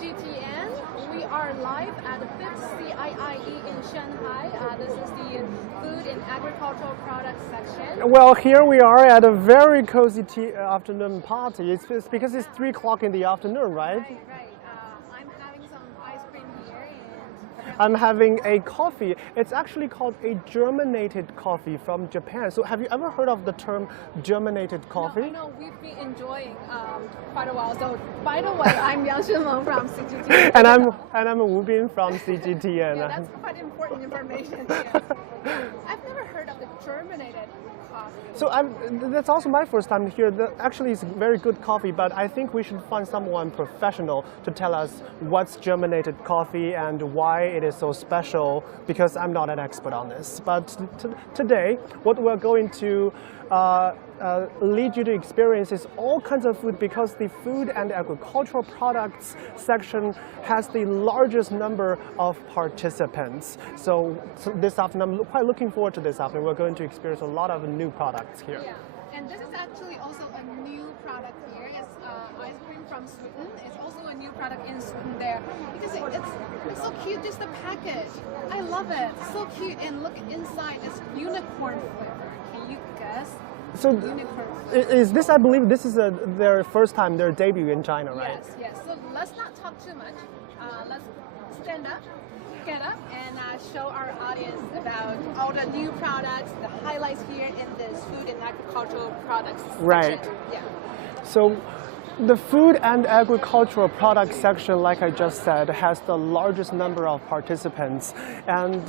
CGTN. We are live at the 5th CIIE in Shanghai. This is the Food and Agricultural Products section. Well, here we are at a very cozy afternoon party. It's because it's 3 o'clock in the afternoon, right? Right. I'm having some ice cream here. I'm having a coffee. It's actually called a germinated coffee from Japan. So have you ever heard of the term germinated coffee? No, we've been enjoying quite a while. So by the way, I'm Xinmeng from CGTN. and I'm Wu Bin from CGTN. Yeah, that's quite important information. Yes. I've never heard of the germinated coffee. So that's also my first time here. Actually, it's very good coffee, but I think we should find someone professional to tell us what's germinated coffee and why it is so special, because I'm not an expert on this. But today, what we're going to lead you to experience is all kinds of food, because the food and agricultural products section has the largest number of participants. So this afternoon, I'm quite looking forward to this afternoon. We're going to experience a lot of new products here. Yeah, and this is actually also a new product here. It's ice cream from Sweden. It's also a new product in Sweden there, because it's so cute, just the package. I love it, so cute. And look inside, it's unicorn flavor. Can you guess? So is this, I believe this is their first time, their debut in China, right? Yes. So let's not talk too much. Let's stand up, get up, and show our audience about all the new products, the highlights here in this food and agricultural products section. Right. Yeah. So the food and agricultural products section, like I just said, has the largest number of participants. And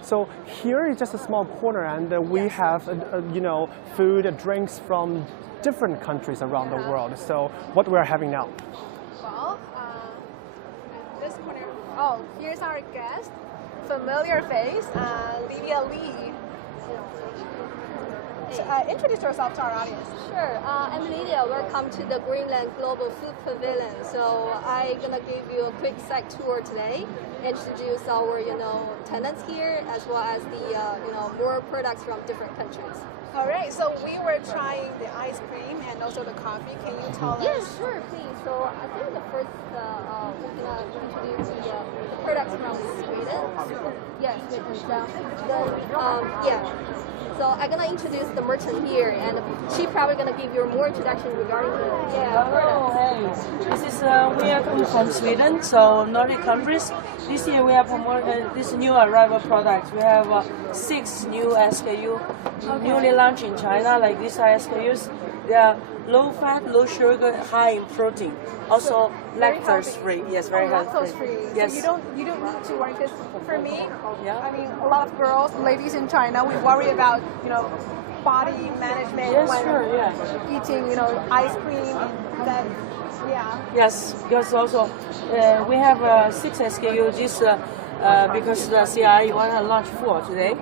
so here is just a small corner, and we have, food, drinks from different countries around the world. So what we're having now? Well, this corner. Oh, here's our guest, familiar face, Lydia Lee. Introduce yourself to our audience. Sure. I'm Lydia. Welcome to the Greenland Global Food Pavilion. So I'm gonna give you a quick site tour today, introduce our tenants here, as well as the more products from different countries. All right. So we were trying the ice cream and also the coffee. Can you tell us? Yes, sure, please. So I think the first we're gonna introduce the products from Sweden. Yes, So I'm gonna introduce the merchant here, and she's probably gonna give you more introduction regarding the Hello, hey. This is we are coming from Sweden, so Nordic countries. This year we have this new arrival products. We have 6 new SKU newly launched in China. Like these are SKUs. They are low fat, low sugar, high in protein. Also lactose free. Yes, very healthy. Lactose free. Yes. So you don't need to worry, because for me, Yeah. I mean, a lot of girls, ladies in China, we worry about body management Yes, when sure, yeah. eating ice cream. That Yes, because also we have 6 SKU this because the CIIE want to launch 4 today,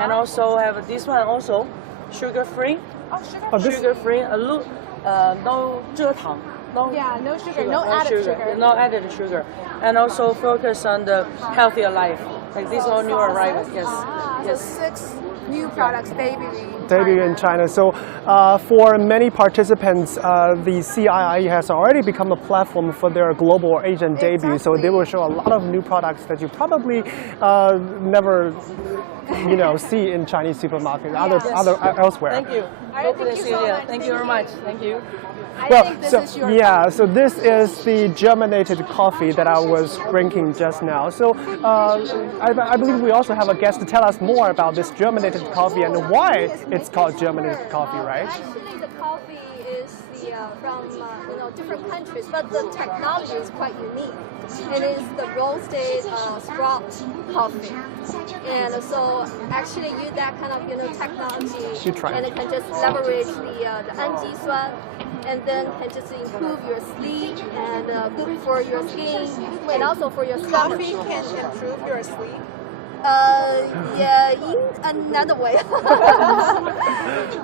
and also have this one also sugar free. Oh, sugar. Sugar free, no 蔗糖, no sugar, no added sugar. No added sugar, and also focus on the healthier life. Like these all new arrivals. Yes, yes. So 6 new products debuting In China. So for many participants, the CIIE has already become a platform for their global Asian debut. So they will show a lot of new products that you probably never see in Chinese supermarkets, elsewhere. Thank you. Thank you very much. Thank you. So this is the germinated coffee that I was drinking just now. So I believe we also have a guest to tell us more about this germinated coffee and why it's called germinated coffee, right? Actually, the coffee is from different countries, but the technology is quite unique. It is the roasted sprout coffee, and so actually use that kind of technology, and it can just leverage the anti-sweat, and then can just improve your sleep and good for your skin and also for your stomach. Coffee can improve your sleep. Yeah, in another way.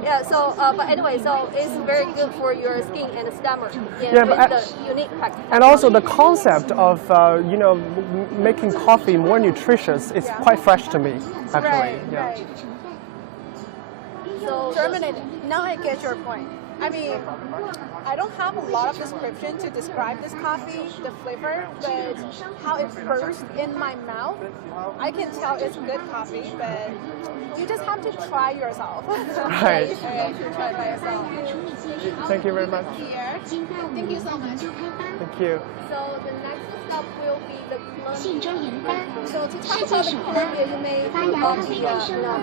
Yeah. So, but anyway, so it's very good for your skin and stomach. Yeah, but the unique practice. And also the concept of making coffee more nutritious is quite fresh to me, actually. Right. So germinated. Now I get your point. I mean, I don't have a lot of description to describe this coffee, the flavor, but how it bursts in my mouth, I can tell it's good coffee, but you just have to try yourself. Right. And to try by yourself. Thank you very much. Here. Thank you so much. Thank you. So the next stop will be the Colombia. So to talk about the Colombia, you may think of the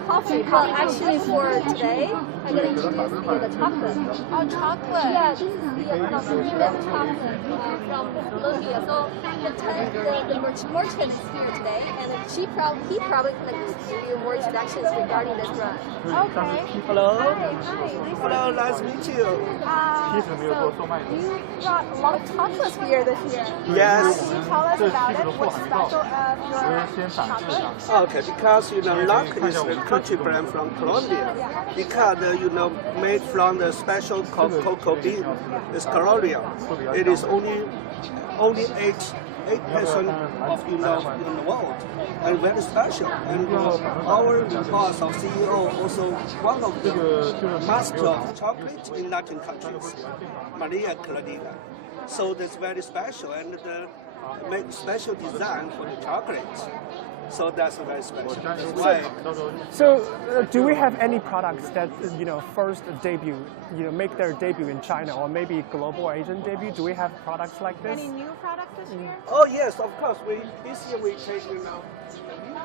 coffee, but actually for today, I'm going to introduce the chocolate. Oh, chocolate. Yeah, this is the premium chocolate from Colombia. So the merchant is here today, and he probably can give you more introductions regarding this brand. Okay. Hello. Hi. Hello, nice to meet you. So you brought a lot of chocolates here this year. Yes. Can you tell us about it? What's special of your chocolate? Okay, because Luck is a country brand from Colombia. Because made from the special cocoa bean. It's Colombia. It is only 8% of in the world, and very special. And our boss of CEO also one of the master of chocolate in Latin countries, Maria Claudina. So that's very special, and make special design for the chocolate. So that's very special. That's why. So, do we have any products that first debut, make their debut in China or maybe global or Asian debut? Do we have products like this? Any new products this year? Oh yes, of course. This year we take the new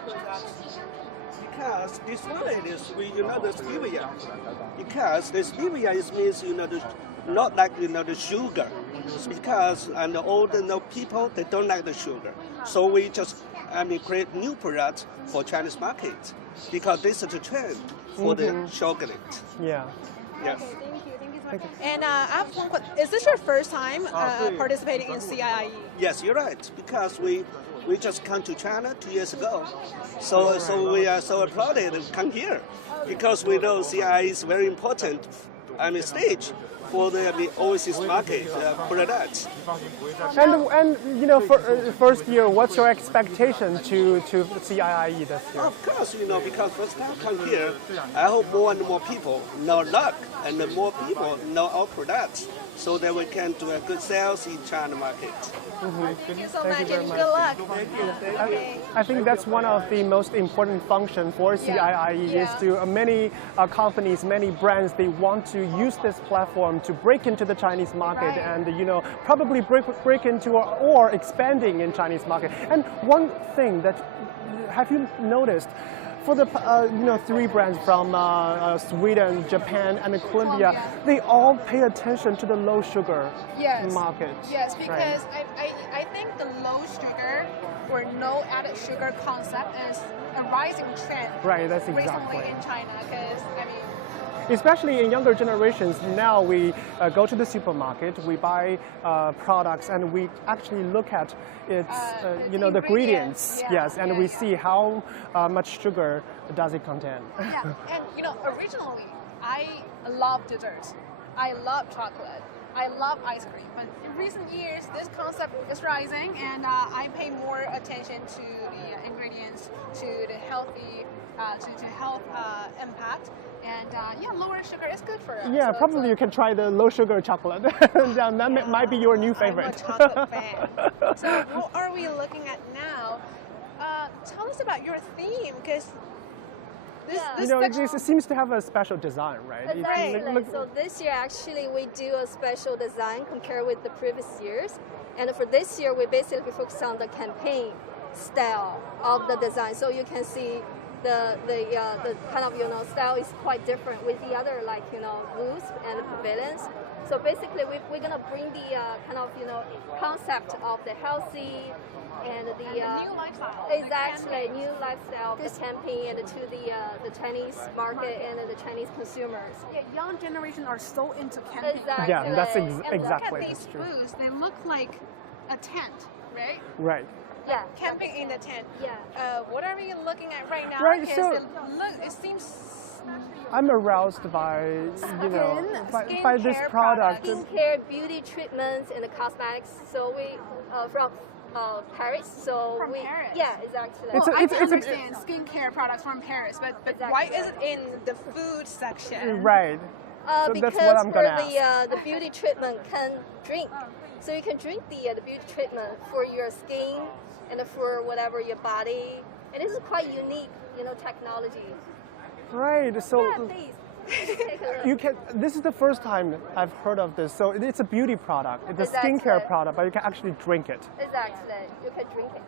products. Because this one is the stevia. Because the stevia means not like the sugar. Because and all the people they don't like the sugar. So we just create new products for Chinese market because this is the trend for the chocolate. Yeah. Yes. Okay, thank you so much. And I have one question. Is this your first time participating in CIIE? Yes, you're right. Because we just come to China 2 years ago, so we are so applauded to come here because we know CIIE is very important stage for the overseas market products. And for first year, what's your expectation to CIIE this year? Of course, because first time come here, I hope more and more people know Luck and more people know our products, so that we can do a good sales in China market. Thank you so Thank much you very and much. good luck. Thank you. I think that's one of the most important functions for CIIE is to many companies, many brands, they want to use this platform to break into the Chinese market and probably break into or expanding in Chinese market. And one thing that have you noticed? For the three brands from Sweden, Japan, and Colombia, they all pay attention to the low sugar market. Yes, because I think the low sugar or no added sugar concept is a rising trend. Right, that's recently exactly. in China, because especially in younger generations, now we go to the supermarket, we buy products, and we actually look at its, the ingredients, and we see how much sugar does it contain. Yeah, and originally I love desserts, I love chocolate, I love ice cream, but in recent years this concept is rising, and I pay more attention to the ingredients, to the healthy, to health impact. And lower sugar is good for us. Yeah, so probably you can try the low sugar chocolate. That might be your new favorite. I'm a chocolate fan. So what are we looking at now? Tell us about your theme, because it seems to have a special design, right? Exactly. So this year actually we do a special design compared with the previous years, and for this year we basically focus on the campaign style of the design. So you can see the kind of style is quite different with the other booths and pavilions. So basically we're gonna bring the kind of concept of the healthy and the new lifestyle. Exactly, new lifestyle of the campaign and to the Chinese market and the Chinese consumers. Yeah, young generation are so into camping. Exactly. Yeah, that's And exactly look at these booths, they look like a tent, right? Right. Yeah. Camping in the tent. Yeah. What are we looking at right now? Right, Because so- it seems I'm aroused by by this skincare product. products. Skincare, beauty treatments, and the cosmetics. So we from Paris. So From we Paris? yeah, exactly. It's a- I can it's a- understand skincare products from Paris, but Exactly. why is it in the food section? Right. So because that's what I'm for gonna ask. the beauty treatment can drink. So you can drink the beauty treatment for your skin and for whatever your body. And this is quite unique, technology. Right. So Yeah, please. Take a look. you can. This is the first time I've heard of this. So it's a beauty product. It's a Exactly. skincare product, but you can actually drink it. Exactly. You can drink it.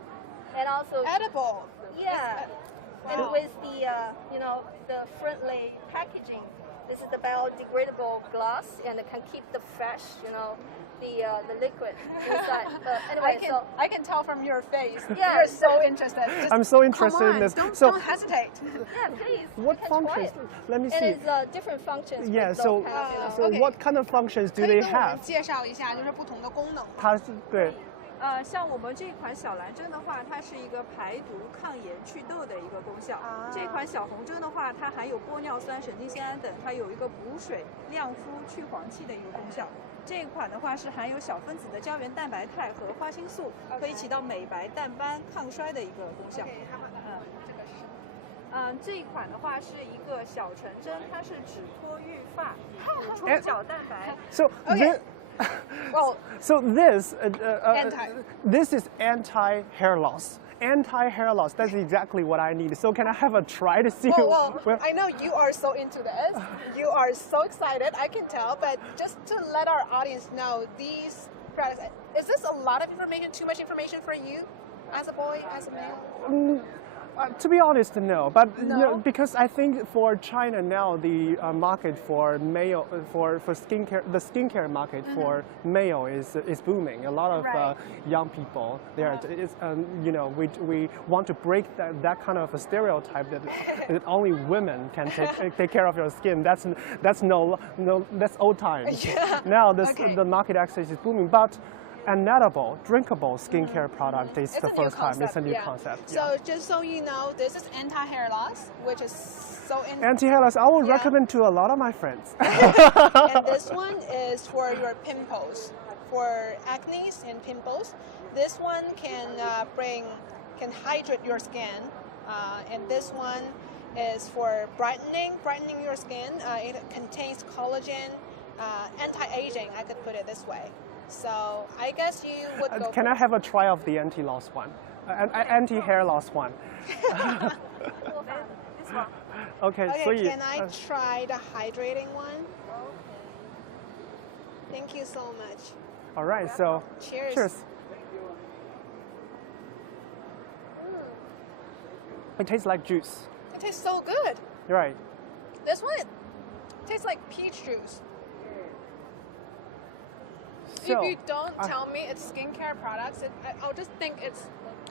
And also, Edible. yeah. Wow. And with the, the friendly packaging, this is the biodegradable glass, and it can keep the fresh, the liquid inside. But anyway, I can tell from your face. Yeah. You're so interested. Just I'm so interested come on, in this. Don't hesitate. yeah, please. What you can try functions? it. Let me And see. it's different functions. Yeah. with So low carb, so Okay. what kind of functions do 可 they 以跟我们 have? 介绍一下，就是不同的功能吗？它是对。像我们这款小蓝针的话，它是一个排毒、抗炎、祛痘的一个功效。这款小红针的话，它含有玻尿酸、神经酰胺等，它有一个补水、亮肤、去黄气的一个功效。这一款的话是含有小分子的胶原蛋白肽和花青素，可以起到美白、淡斑、抗衰的一个功效。这一款的话是一个小橙针，它是止脱育发、补充角蛋白。 So Okay. Well, so this Anti. this is anti hair loss. Anti hair loss. That's exactly what I need. So can I have a try to see? Well, I know you are so into this. You are so excited. I can tell. But just to let our audience know, these products. Is this a lot of information? Too much information for you, as a boy, as a male? To be honest, no. But No? because I think for China now, the market for male for skincare, the skincare market for male is booming. A lot of Right. young people there. It's we want to break that kind of a stereotype that only women can take care of your skin. That's that's old times. Yeah. Now Okay. the market access is booming, but. An edible, drinkable skincare product is It's the a new first time. It's a concept, new yeah. concept. So just so you know, this is anti-hair loss, which is so in. Anti-hair loss, I will Yeah. recommend to a lot of my friends. And this one is for your pimples, for acne and pimples. This one can hydrate your skin, and this one is for brightening your skin. It contains collagen, anti-aging. I could put it this way. So I guess you would go. Can for I have a try of the anti-loss one? Anti-hair loss one. This one. Okay, Okay, 所以 can I try the hydrating one? Thank you so much. all right, so Cheers. cheers. It tastes like juice. It tastes so good. Right. This one tastes like peach juice. So, if you don't tell me it's skincare products, I'll just think it's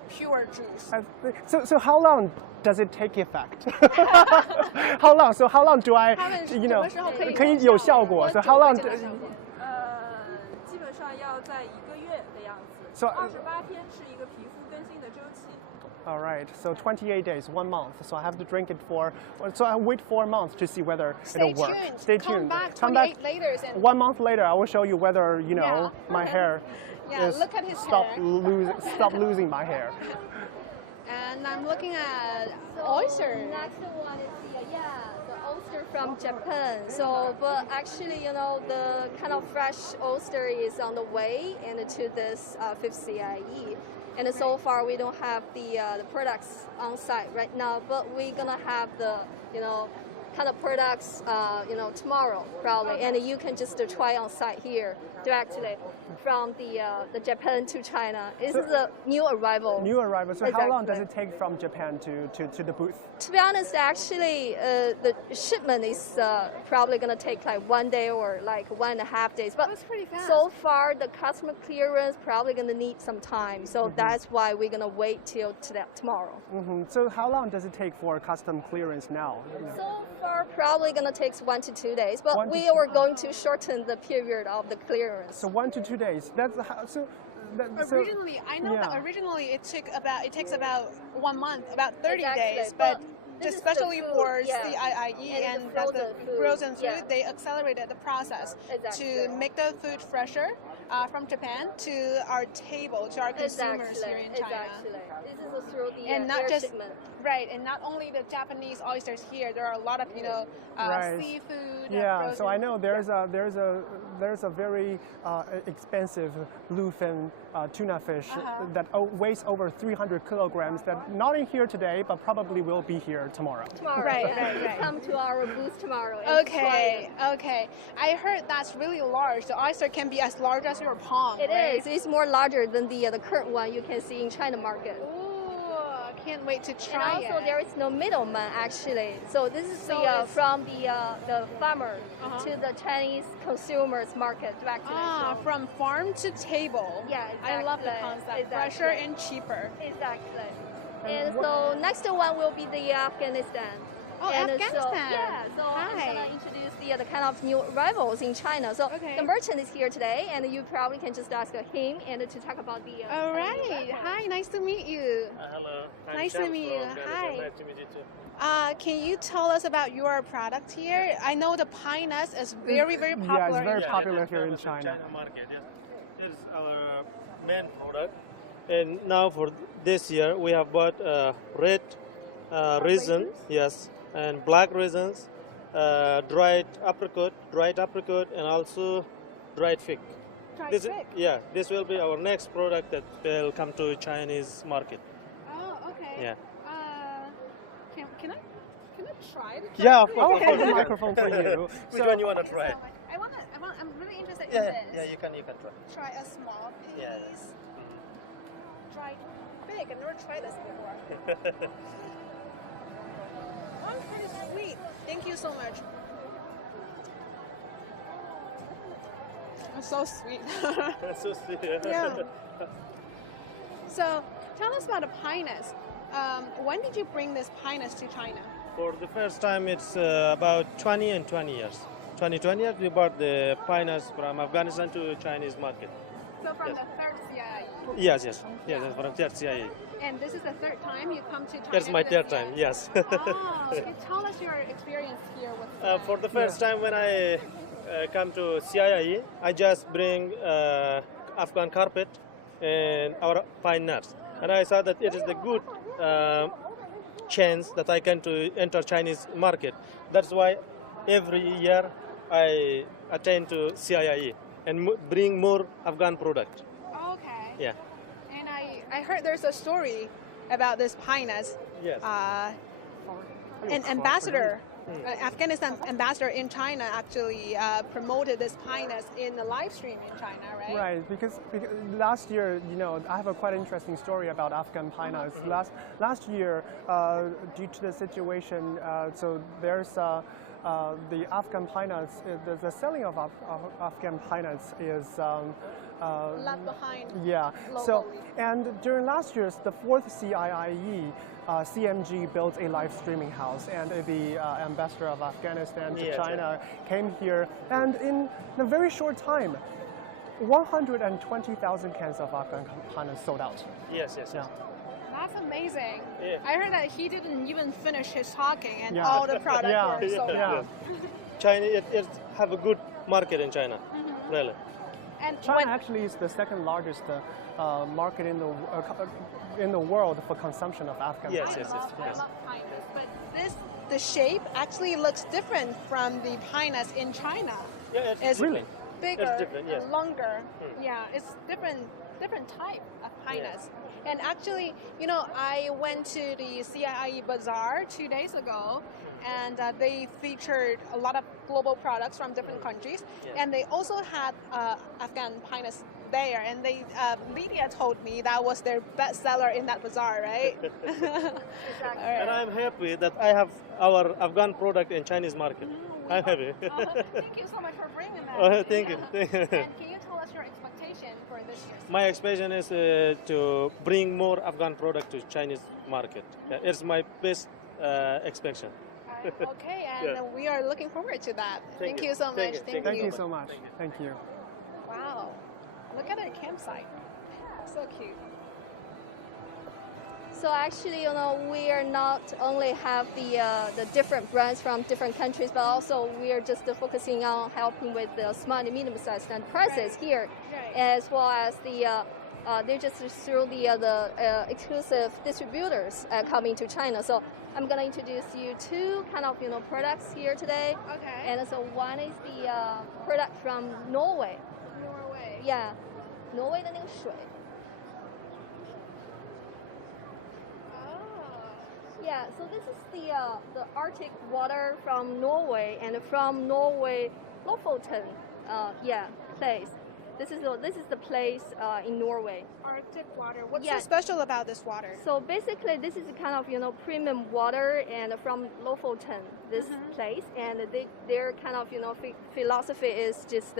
pure juice. so how long does it take effect? How long? So how long do I, 他们 you 什 know, 么时候可以可以有效果? So how long? 多久会见到效果？基本上要在1个月的样子。 So- 28天是一个皮肤更新的周期。 All right, so 28 days, 1 month. So I have to drink it so I wait 4 months to see whether Stay it'll work. tuned. Stay Come tuned. back Come 28 back. later and 1 month later, I will show you whether Yeah. my hair Yeah, is look at his stop hair. stop losing my hair. And I'm looking at So oyster. Next one is the oyster from Japan. So, but actually, the kind of fresh oyster is on the way and to this 5th CIIE. And so far, we don't have the products on site right now, but we're gonna have the kind of products tomorrow probably, and you can just try on site here directly from the Japan to China. This is a new arrival. New arrival. So how long does Exactly. it take from Japan to the booth? To be honest, actually, the shipment is probably gonna take like 1 day or like 1.5 days. But That's pretty fast. so far, the customer clearance probably gonna need some time. So that's why we're gonna wait till tomorrow. So how long does it take for custom clearance now? So far, probably gonna take 1 to 2 days. But 1 to we 2 are going to shorten the period of the clearance. So 1 to 2 days. That's how, so. So, Originally, I know that yeah. originally it takes about 1 month, about 30 Exactly, days, but but this just is the especially food, for yeah. CIIE And and the that's the frozen food, frozen food, yeah. they accelerated the process Exactly. to make the food fresher from Japan to our table, to our consumers here in China. This is through the And not air just shipment. right, and not only the Japanese oysters here. There are a lot of Right. seafood. Yeah, so I frozen- know there's a very expensive bluefin tuna fish that weighs over 300 kilograms that not in here today, but probably will be here tomorrow. Tomorrow, Right, yeah. right, right. Come to our booth tomorrow. and Okay, try okay. I heard that's really large. The oyster can be as large as your palm. it. It right? is. It's more larger than the current one you can see in China market. Ooh, I can't wait to And try also it. there is no middleman actually. So this is So the it's- from the farmer Uh-huh. to the Chinese consumers market directly. So- From farm to table. Yeah, I love the exactly, concept. exactly. Fresher and cheaper. Exactly. And And so next one will be the Afghanistan. Oh, And Afghanistan. So, yeah, so I'm Hi. gonna introduce the kind of new arrivals in China. So Okay. the merchant is here today, and you probably can just ask him and to talk about the. All right. Hi, nice to meet you. Hello. Nice to meet you. Hi. Nice to meet you too. Can you tell us about your product here? I know the pine nuts is very, very popular. Yeah, it's very in popular it is here in famous China. market. Yes. It is our main product. And now for this year, we have bought red raisin, yes, and black raisins, dried apricot, and also dried fig. Dried This, fig? yeah, this will be our next product that will come to Chinese market. Oh, okay. Yeah. Can I try to? Yeah, of I course. will hold the microphone for you. Which one you want to try? I'm really interested in Yeah, this. yeah, you can try. Try a small piece. Yeah. Dried fig. I've never tried this before. Oh, it's pretty sweet. Thank you so much. It's so sweet. That's so sweet. Yeah. So, tell us about the pine nuts. When did you bring this pine nuts to China? For the first time, it's about 20 and 20 years. 20 years, we bought the pine nuts from Afghanistan to Chinese market. So from Yes. the third CIIE. Yes, from third CIIE. And this is the third time you come to China? That's my this third year? time, yes. Oh, can you tell us your experience here with For the first time when I come to CIIE, I just bring Afghan carpet and our pine nuts. And I saw that it is the good chance that I can to enter Chinese market. That's why every year I attend to CIIE and bring more Afghan product. Okay. Yeah. And I heard there's a story about this pine nuts. Yes. An ambassador, Afghanistan ambassador in China actually promoted this pine nuts in the live stream in China, right? Right, because last year, I have a quite interesting story about Afghan pine nuts. Last year, due to the situation, so there's the Afghan pine nuts. The selling of Afghan pine nuts is Left behind. yeah. So Globally. and during last year's the fourth CIIE. CMG built a live streaming house, and the ambassador of Afghanistan to Yes, China came here, and in a very short time, 120,000 cans of Afghan pine nuts sold out. Yes. Yeah. That's amazing. Yeah. I heard that he didn't even finish his talking and Yeah. all the products Yeah. were sold Yeah. out. China, it have a good market in China, really. And China when, actually is the second largest market in the world for consumption of Afghan Yes, pine yes, nuts. I love pine nuts, but the shape actually looks different from the pine nuts in China. Yeah, It's Really? bigger, It's different, yes. and longer. Yeah, it's different type of pine Yeah. nuts. And actually, I went to the CIIE Bazaar 2 days ago, and they featured a lot of global products from different countries, Yeah. and they also had Afghan pine nuts there, and they media told me that was their best seller in that bazaar, right? Exactly. All And right. I'm happy that I have our Afghan product in Chinese market. I'm happy. Thank you so much for bringing that. Thank you. And can you tell us your expectation for this year? My expectation is to bring more Afghan product to Chinese market. Yeah, it's my best expectation. Okay, and Yeah. we are looking forward to that. Thank you so Thank much. you. Thank you so much. Thank you. Wow, look at our campsite. So cute. So actually, we are not only have the different brands from different countries, but also we are just focusing on helping with the small and medium-sized enterprises here, Right. as well as the they're just through the exclusive distributors coming to China. So I'm gonna introduce you two kind of products here today. Okay. And so one is the product from Norway. Norway. Yeah, 挪威的那个水。 Yeah, so this is the Arctic water from Norway, and from Norway, Lofoten, place. This is the place in Norway. Arctic water. What's Yeah. so special about this water? So basically, this is kind of premium water, and from Lofoten, this place, and their kind of philosophy is just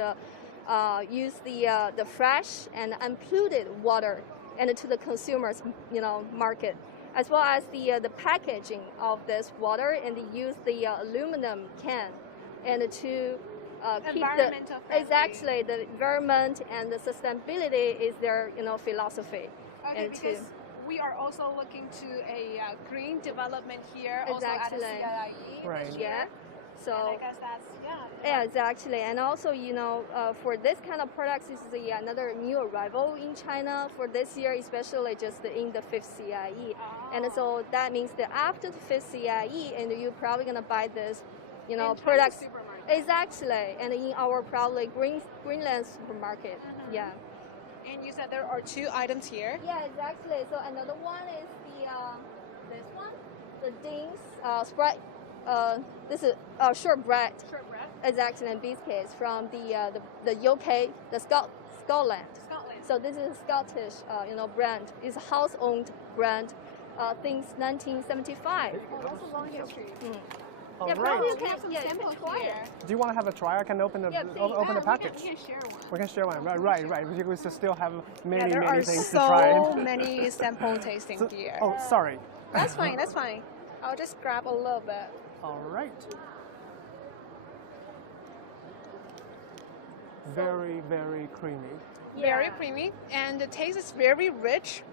use the fresh and unpolluted water and to the consumers market, as well as the packaging of this water, and they use the aluminum can, and to keep the environment and the sustainability is their philosophy. Okay, and because we are also looking to a green development here, also at the CIIE. Right. this Yeah. year. So And I guess that's yeah, exactly. And also, for this kind of products, this is another new arrival in China for this year, especially just in the 5th CIIE. And so that means that after the 5th CIIE, and you're probably gonna buy this, products. Supermarket. Exactly, and in our probably Greenland supermarket. Yeah. And you said there are two items here. Yeah, exactly. So another one is this one, the Dings spread. This is shortbread. Shortbread. Exactly, and biscuits from the UK, the Scotland. Scotland. So this is a Scottish, brand. It's a house-owned brand, since 1975. Oh, that's a long history. All Yeah, right. probably you We have can. some Yeah, you samples can try here. it. Do you want to have a try? I can open the Yeah, please. open the package. We can share one. We can share one. Right. We still have many there are things to try. so many sample tasting here. Oh, sorry. That's fine. That's fine. I'll just grab a little bit. All right. Very, very creamy. Very Yeah. creamy, and the taste is very rich.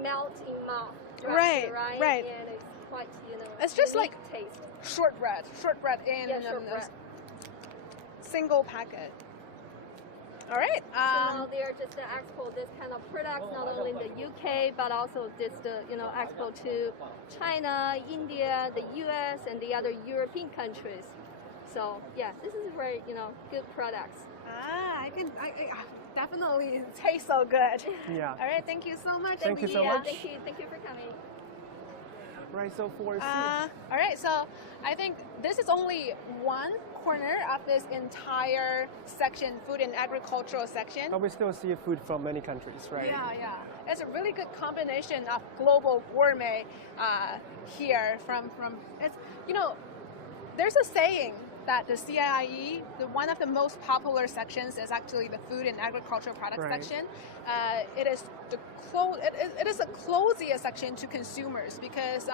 Melt in mouth. Right, right. And it's quite, It's just unique like taste. Shortbread in Yeah, shortbread. a single packet. All right. So now they're just to export this kind of products not only in the UK but also just export to China, India, the US, and the other European countries. So yeah, this is very good products. I definitely taste so good. Yeah. All right. Thank you so much. Thank you so Yeah, much. Thank you for coming. Right. So for All right. So I think this is only one corner of this entire section, food and agricultural section. but we still see food from many countries, right? Yeah. It's a really good combination of global gourmet here. From it's there's a saying that the CIIE, one of the most popular sections, is actually the food and agricultural products Right. section. It is it is the closest section to consumers because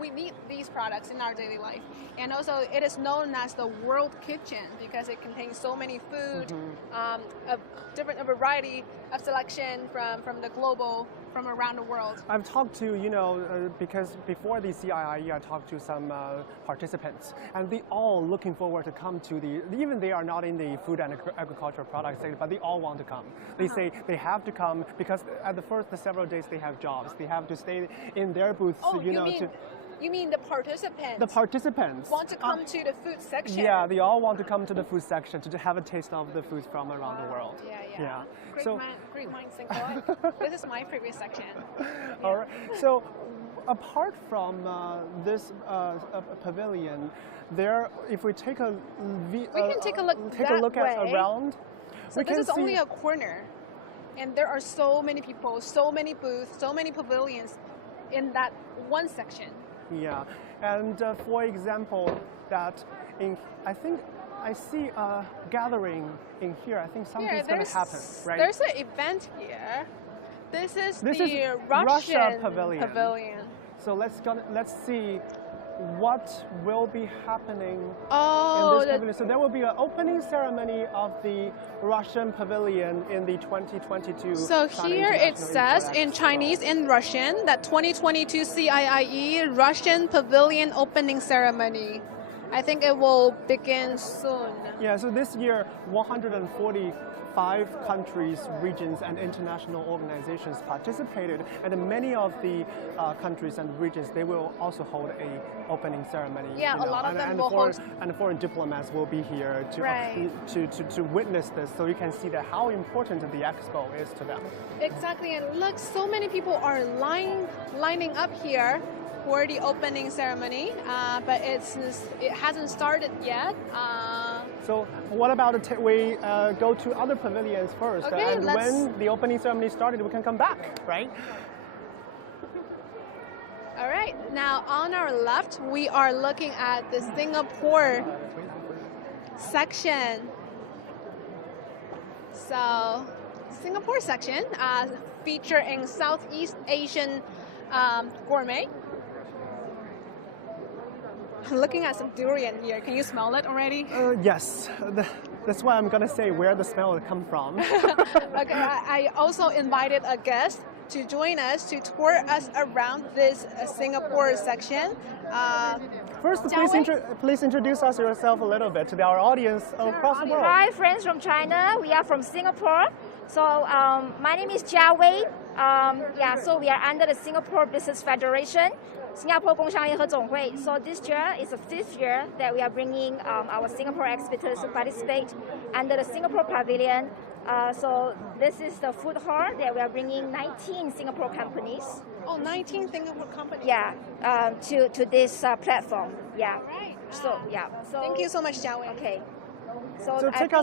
we need these products in our daily life, and also it is known as the world kitchen because it contains so many food, a variety of selection from the global, from around the world. I've talked to, because before the CIIE, I talked to some participants, and they all looking forward to come to even they are not in the food and agricultural products sector, but they all want to come. They say they have to come because at the several days they have jobs. They have to stay in their booths, Oh, you mean the participants? The participants Want to come to the food section? Yeah, they all want to come to the food section to have a taste of the foods from around the world. Yeah. Great minds think alike. This is my previous section. All right. So, apart from this pavilion, if we take a We can take a look that way. around. So this is only a corner, and there are so many people, so many booths, so many pavilions in that one section. Yeah, and for example, I think I see a gathering in here. I think something's going to happen, right? There's an event here. This is the Russia Russian pavilion. So let's see what will be happening in this pavilion. So there will be an opening ceremony of the Russian pavilion in the 2022. So China here it International says Import in Expo. Chinese and Russian that 2022 CIIE Russian Pavilion opening ceremony. I think it will begin soon. Yeah, so this year, 145 countries, regions, and international organizations participated, and many of the countries and regions, they will also hold a opening ceremony. Yeah, a lot of them will host. And foreign diplomats will be here to, Right. to witness this, so you can see that how important the expo is to them. Exactly, and look, so many people are lining up here for the opening ceremony, but it hasn't started yet. So what about we go to other pavilions first, Okay, and when the opening ceremony started, we can come back, right? All right, now on our left, we are looking at the Singapore section. So, Singapore section featuring Southeast Asian gourmet. I'm looking at some durian here. Can you smell it already? Yes, that's why I'm gonna say where the smell would come from. Okay, I also invited a guest to join us to tour us around this Singapore section. First, please introduce us yourself a little bit to our audience across the world. Hi, friends from China. We are from Singapore. So my name is Jia Wei. So we are under the Singapore Business Federation, Singapore 工商业和总会. So this year is the 5th year that we are bringing our Singapore exhibitors to participate under the Singapore Pavilion. So this is the food hall that we are bringing 19 Singapore companies. Oh, 19 Singapore companies. Yeah, to this platform. Yeah. Right. So yeah. So Thank you so much, Jia Wei. Okay. So take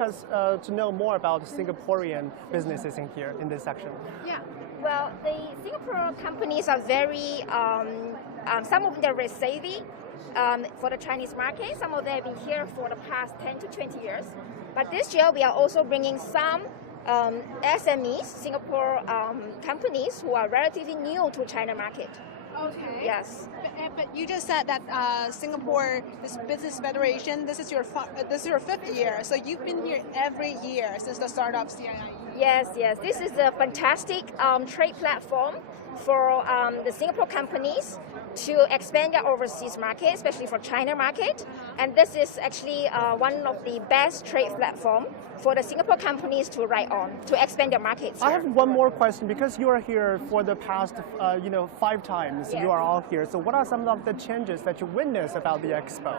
us to know more about Singaporean businesses in here in this section. Yeah. Well, the Singapore companies are very, some of them are very savvy for the Chinese market. Some of them have been here for the past 10 to 20 years. But this year, we are also bringing some SMEs, Singapore companies who are relatively new to China market. Okay. Yes. But you just said that Singapore, this business federation, this is your 5th year. So you've been here every year since the start of CIIE. Yes. This is a fantastic trade platform for the Singapore companies to expand their overseas market, especially for China market. And this is actually one of the best trade platform for the Singapore companies to ride on, to expand their markets here. I have one more question, because you are here for the past 5 times. Yes. You are all here. So what are some of the changes that you witness about the expo?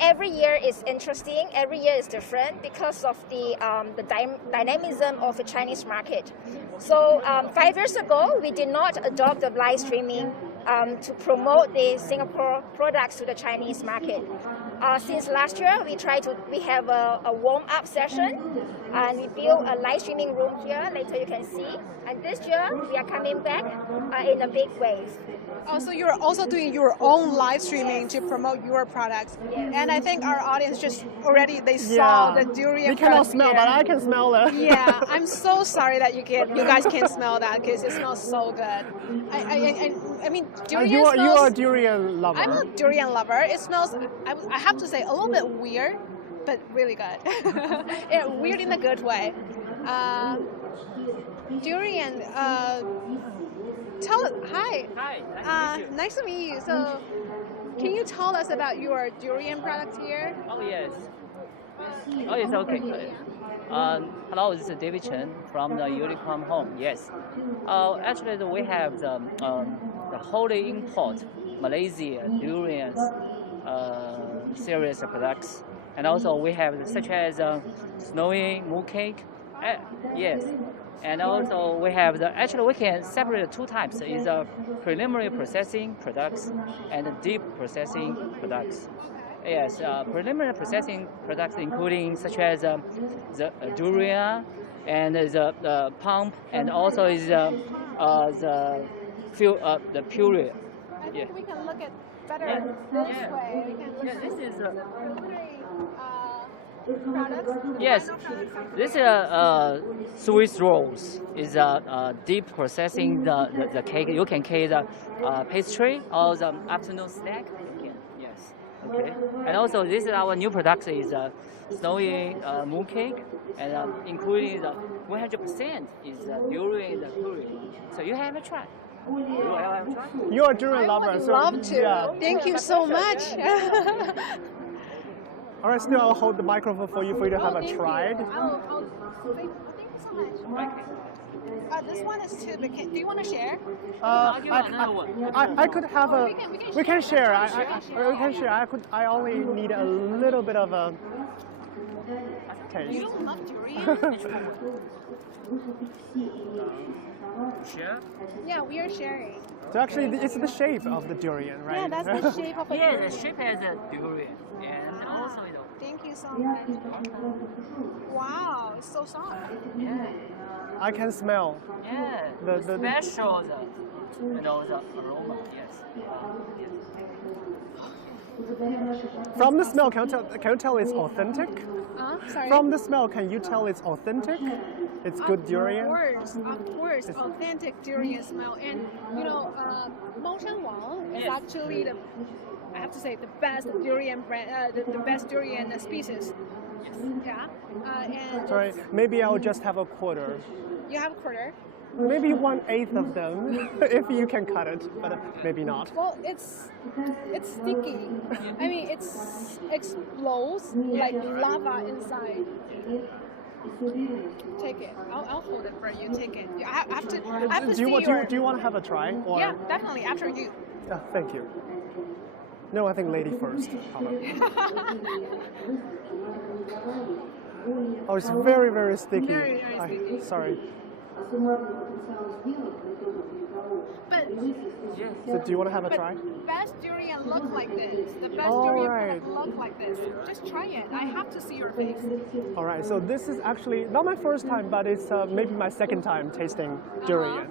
Every year is interesting. Every year is different because of the dynamism of the Chinese market. So 5 years ago, we did not adopt the live streaming to promote the Singapore products to the Chinese market. Since last year, we have a warm-up session, and we built a live streaming room here. Later you can see. And this year, we are coming back in a big wave. Oh, so you're also doing your own live streaming to promote your products. Yes. And I think our audience just already, they saw the durian. We cannot product smell, here. but I can smell it. Yeah, I'm so sorry that you guys can't smell that, because it smells so good. I mean, durian you are smells. a durian lover. I'm a durian lover. It smells, I have to say, a little bit weird, but really good. Weird in a good way. Durian. Hi. Hi. Nice to meet you. So, can you tell us about your durian product here? Oh yes. Oh yes. Okay. Hello, this is David Chen from the Unicorn Home. Yes. Actually, we have the wholly import Malaysia durians series of products, and also we have such as snowy mooncake. Yes. And also we have we can separate 2 types. Is preliminary processing products and deep processing products. Yes, preliminary processing products including such as the durian and the pulp, and also is the puree. I think we can look at better this way. We can look this is products. yes. This Swiss rolls is deep processing the cake. You can cake the pastry or the afternoon snack. Yes. Okay. And also this is our new product is snowy mooncake, and including the 100% is durian the puree. So you have a try. You're a durian lover, I would so love to. yeah. Thank you so much. All right, still I'll hold the microphone for you to have a Thank try. you. Thank you so much. This one is too big. Do you want to share? I could have a. We can share. We can share. I only need a little bit of a taste. You don't love durian? Share? Yeah, we are sharing. So actually, it's the shape of the durian, right? Yeah, that's the shape of a Yeah, durian. the shape has a durian. And also, Thank you so much. Wow, it's so soft. yeah, I can smell. yeah. The- The special, the aroma, yes. From the smell, can you tell it's authentic? Sorry. From the smell, can you tell it's authentic? It's good durian. Of course, authentic durian smell. And you know, Maoshan Wang is actually the, I have to say, the best durian brand, the best durian species. Yeah. And Sorry, maybe I'll just have a quarter. you have a quarter. Maybe 1/8 of them, if you can cut it, but maybe not. Well, it's sticky. I mean, it explodes like lava inside. Take it. I'll hold it for you. Take it. I have to see your. Do you want to have a try? Or? Yeah, definitely. After you. Thank you. No, I think lady first. How about? Oh, it's very, very sticky. Very, very sticky. Sorry. But So do you want to have a try? best durian look like this. The best All durian right. product look like this. Just try it. I have to see your face. All right. So this is actually not my first time, but it's maybe my second time tasting durian.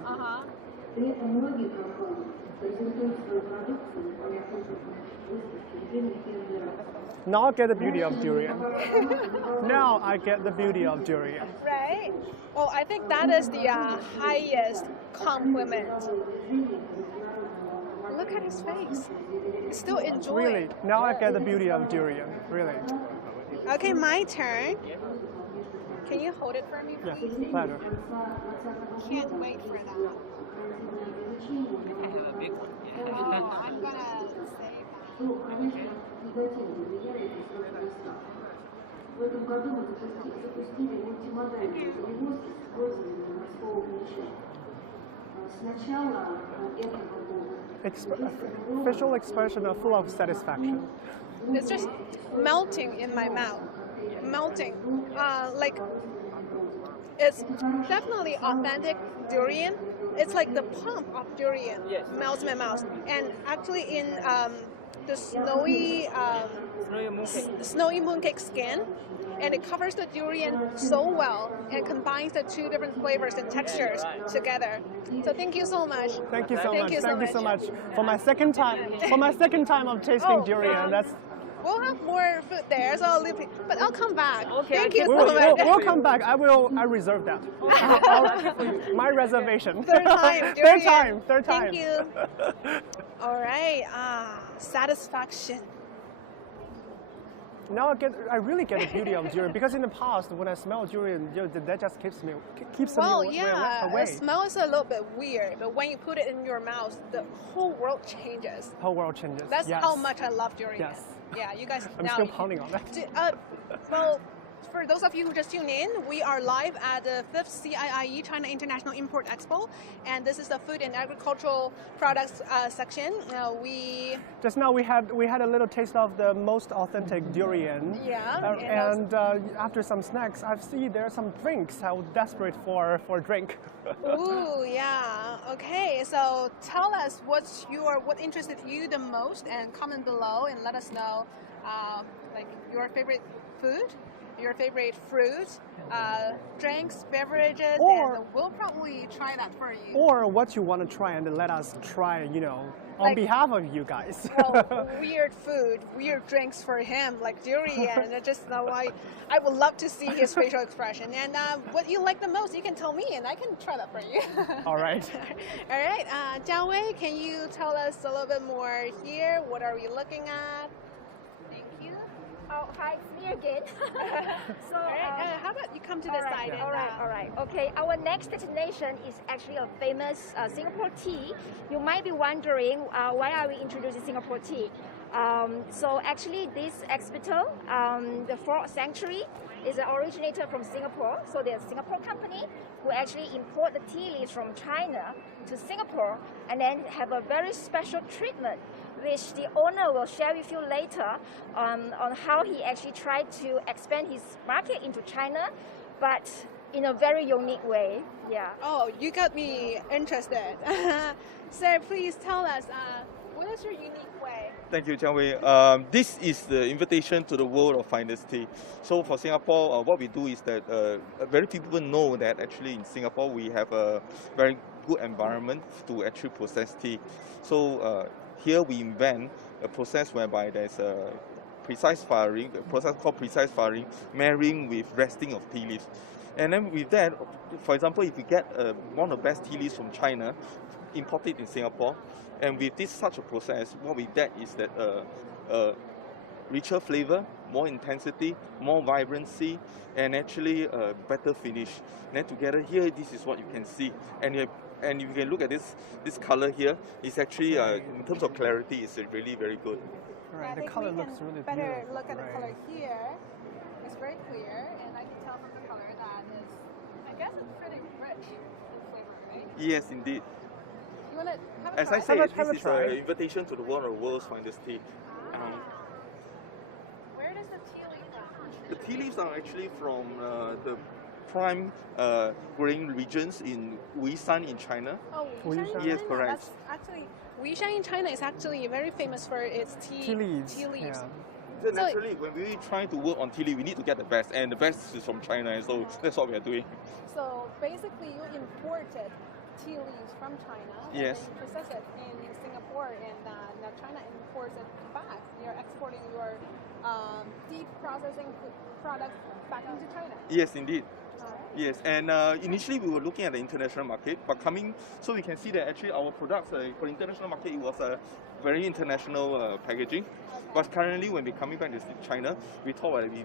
Now I get the beauty of durian. Now I get the beauty of durian. Right? Well, I think that is the highest compliment. Look at his face. He's still enjoying. Really, now I get the beauty of durian. Really. Okay, my turn. Can you hold it for me, Yeah, please? pleasure. Can't wait for that. I have a big one. Oh, I'm gonna save that. В этом году мы запустили мультимодальные перевозки с использованием морского ключа. С начала этого года Facial expression are full of satisfaction. It's just melting in my mouth. Melting. Like, it's definitely authentic durian. It's like the pump of durian melts in my mouth. And actually in the snowy mooncake skin, and it covers the durian so well and combines the two different flavors and textures together. So thank you so much. Thank you so Thank much. you so Thank you so much. much. For my second time of tasting durian. That's We'll have more food there, so I'll leave it. But I'll come back. Okay, Thank you so we'll much. come back. I reserve that. My reservation. Third time. Third time. Thank you. All right. Satisfaction. Now I really get the beauty of durian because in the past when I smell durian, that just keeps me Well, away. the smell is a little bit weird, but when you put it in your mouth, the whole world changes. Whole world changes. That's yes. how much I love durian. Yes. Yeah, you guys. I'm now still pounding on that. Well, for those of you who just tuned in, we are live at the 5th CIIE China International Import Expo, and this is the food and agricultural products section. Just now we had a little taste of the most authentic durian. Yeah. And after some snacks, I see there are some drinks. I was desperate for a drink. Ooh, yeah. Okay, so tell us what interested you the most, and comment below and let us know, like your favorite food, your favorite fruit, drinks, beverages, Or- and we'll probably try that for you. Or what you want to try and let us try, on Like- behalf of you guys. Well, weird food, weird drinks for him, like durian. I would love to see his facial expression. And what you like the most, you can tell me, and I can try that for you. All right. All right, Zhang Wei, can you tell us a little bit more here? What are we looking at? Thank you. Oh, hi, it's me again. So, how about you come to the side? All right. Okay, our next destination is actually a famous Singapore tea. You might be wondering why are we introducing Singapore tea? So actually, this exhibitor, the 4th Century, is an originator from Singapore. So there's a Singapore company who actually import the tea leaves from China to Singapore and then have a very special treatment, which the owner will share with you later on how he actually tried to expand his market into China, but in a very unique way. Yeah. Oh, you got me interested. Sir, please tell us, what is your unique way? Thank you, Jiang Wei. This is the invitation to the world of finest tea. So for Singapore, what we do is that very few people know that actually in Singapore we have a very good environment to actually process tea. So here we invent a process whereby there's a precise firing, a process called precise firing, marrying with resting of tea leaves. And then with that, for example, if we get one of the best tea leaves from China, import it in Singapore, and with this such a process, what we get is that richer flavor, more intensity, more vibrancy, and actually a better finish. And then together here, this is what you can see. And you can look at this color here. It's actually, in terms of clarity, it's really very good. Right, the color looks really better beautiful. Look at the color here. It's very clear, and I can tell from the color that is, I guess it's pretty rich in flavor, right? Yes, indeed. You want to have a As try? I said, this is an invitation to the world of the world's finest tea. Where does the tea leaf come? The tea leaves are actually from the prime growing regions in Wuishan in China. Oh, Wuishan in Yes, China? correct. That's actually, Wuishan in China is actually very famous for its tea leaves. Yeah. So naturally, when we try to work on tea leaf, we need to get the best, and the best is from China, and so that's what we are doing. So basically, you imported tea leaves from China, Yes. and then you process it in Singapore, and now China imports it back. You're exporting your deep processing products back into China. Yes, indeed. Yes, and initially we were looking at the international market, but so we can see that actually our products for the international market, it was a very international packaging. But currently, when we're coming back to China, we thought that we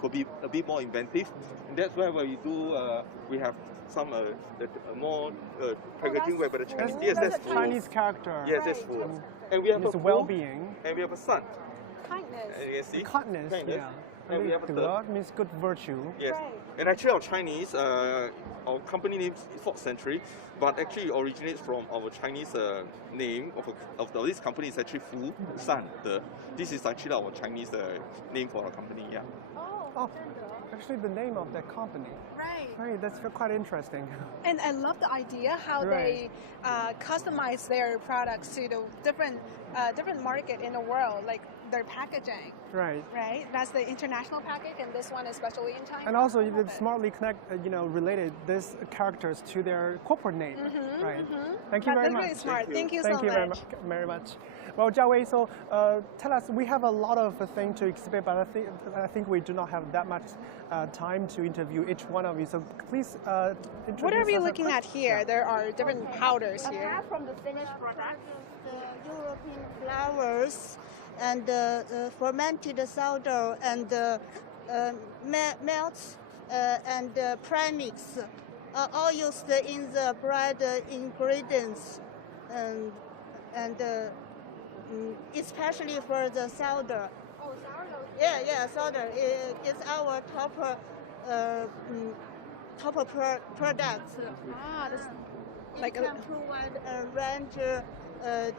could be a bit more inventive. And that's why we do, we have some more packaging where the Chinese, yes, that's food. Chinese character. Yes, that's food. And we have it's a well-being. And we have a sun. Kindness. And you can see. Kindness, yeah. And we have a third. means good virtue. Yes, and actually our Chinese, our company name is 4th Century, but actually it originates from our Chinese name of this company is actually Fu San De. This is actually our Chinese name for our company, yeah. Oh, actually the name of that company. Right, that's quite interesting. And I love the idea how they customize their products to the different market in the world, like their packaging. Right. Right. That's the international package, and this one especially in China. And also, you smartly related these characters to their corporate name. Right. Thank you very much. That's really smart. Thank you so much. very much. Very much. Well, Jia Wei, so tell us, we have a lot of things to exhibit, but I think we do not have that much time to interview each one of you. So please introduce What are we us looking at here? Yeah. There are different powders here. Apart from the finished product, the European flowers and fermented sourdough and melts and premix all used in the bread ingredients and especially for the sourdough. Oh, sourdough. Yeah, sourdough. It's our top product. Like it can provide a range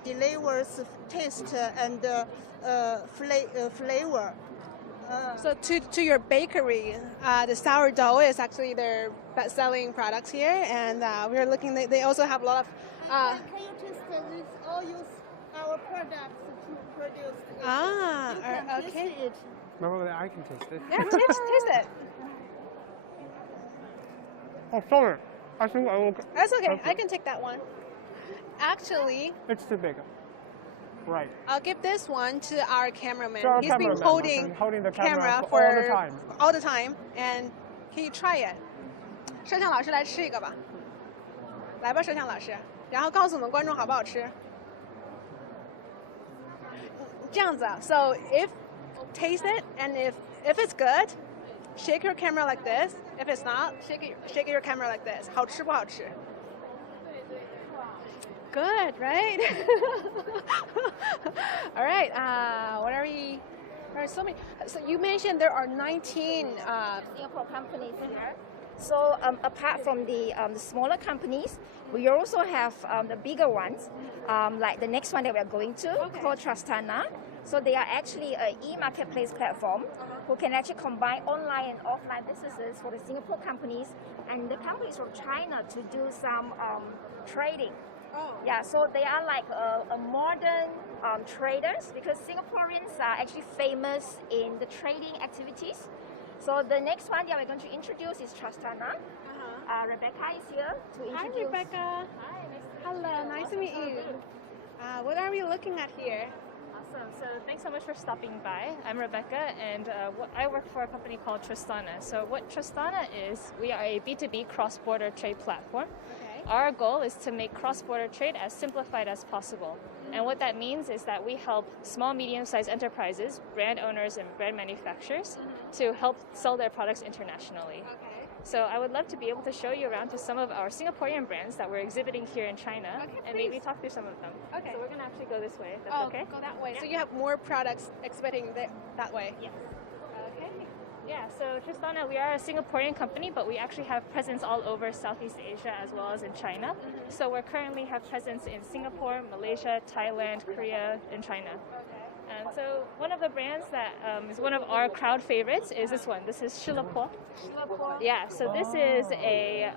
delivers taste and flavor. So to your bakery, the sourdough is actually their best-selling products here, and we're looking. They also have a lot of. Can you taste this? All use our products to produce it. You can okay. taste it. Remember that I can taste it. Yeah, taste it. Oh, sorry. I think I will. That's okay. I can take that one. Actually, it's too big. Right. I'll give this one to our cameraman. To our He's cameraman, been holding the camera for all the time. All the time, and can you try it? 摄像老师来吃一个吧，来吧，摄像老师，然后告诉我们观众好不好吃。这样子啊 ，So if taste it, and if it's good, shake your camera like this. If it's not, shake your camera like this. 好吃不好吃? Good, right? All right. What are we? There are so many. So you mentioned there are 19 Singapore companies here. So apart from the smaller companies, we also have the bigger ones, like the next one that we are going to, called Trustana. So they are actually an e-marketplace platform who can actually combine online and offline businesses for the Singapore companies and the companies from China to do some trading. Yeah, so they are like a modern traders because Singaporeans are actually famous in the trading activities. So the next one that we're going to introduce is Trustana. Rebecca is here to introduce. Hi, Rebecca. Hi, hello, nice to meet you. What are we looking at here? Awesome. So thanks so much for stopping by. I'm Rebecca, and I work for a company called Trustana. So what Trustana is, we are a B2B cross-border trade platform. Our goal is to make cross-border trade as simplified as possible. And what that means is that we help small, medium-sized enterprises, brand owners, and brand manufacturers to help sell their products internationally. So I would love to be able to show you around to some of our Singaporean brands that we're exhibiting here in China, and maybe talk through some of them. Okay. So we're going to actually go this way, if that's okay? Go that way. Yeah. So you have more products exhibiting that way? Yes. Okay. Yeah, so Trustana, we are a Singaporean company, but we actually have presence all over Southeast Asia as well as in China. So we currently have presence in Singapore, Malaysia, Thailand, Korea, and China. And so one of the brands that is one of our crowd favorites is this one. This is Shilapo. Yeah, so this is a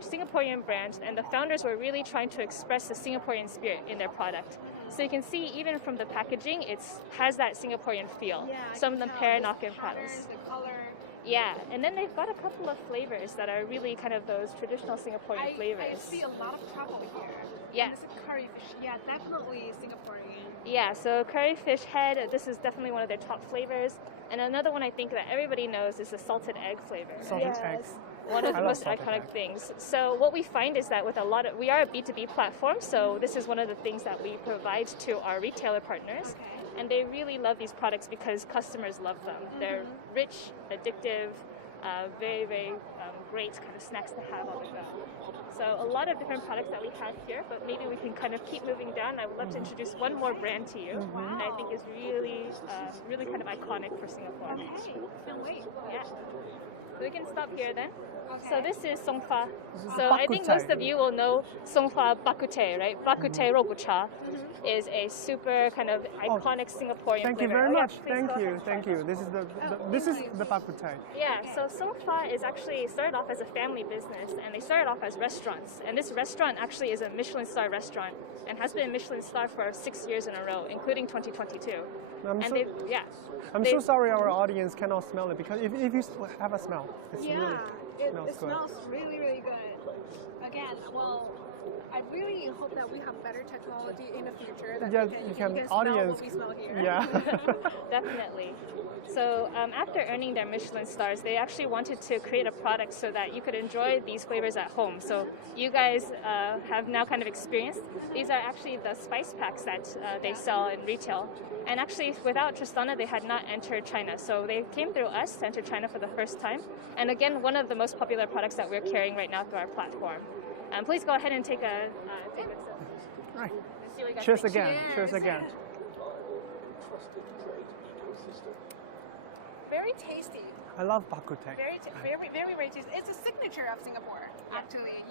Singaporean brand, and the founders were really trying to express the Singaporean spirit in their product. So you can see even from the packaging, it has that Singaporean feel. Some of them pair knock-in paddles. The color. Yeah, and then they've got a couple of flavors that are really kind of those traditional Singaporean flavors. I see a lot of truffle here. Yeah. And this is curry fish. Yeah, definitely Singaporean. Yeah, so curry fish head, this is definitely one of their top flavors. And another one I think that everybody knows is the salted egg flavor. Salted eggs. One of the most iconic things. So what we find is that with we are a B2B platform, so this is one of the things that we provide to our retailer partners. And they really love these products because customers love them. They're rich, addictive, very, very great kind of snacks to have on the go. So a lot of different products that we have here, but maybe we can kind of keep moving down. I would love to introduce one more brand to you that I think is really, really kind of iconic for Singapore. Okay, can't wait. Yeah. So we can stop here then. Okay. So this is Songfa. So I think most of you will know Songfa Bakute, right? Bakute Robucha is a super kind of iconic Singaporean Thank flavor. you very much. Thank you. Thank you. This is the bak kut teh. Yeah, so Songfa is actually started off as a family business, and they started off as restaurants. And this restaurant actually is a Michelin star restaurant and has been a Michelin star for 6 years in a row, including 2022. I'm so sorry our audience cannot smell it, because if you have a smell, it smells really, really good. Again, well, I really hope that we have better technology in the future that you can audience, smell what we smell here. Yeah. Definitely. So after earning their Michelin stars, they actually wanted to create a product so that you could enjoy these flavors at home. So you guys have now kind of experienced. These are actually the spice packs that they sell in retail. And actually, without Trustana, they had not entered China. So they came through us to enter China for the first time. And again, one of the most popular products that we're carrying right now through our platform. Please go ahead and take a sip. Right. Let's see what you guys Cheers think. again. Cheers again. Very tasty. I love bak kut teh. Very, very tasty. It's a signature of Singapore, actually.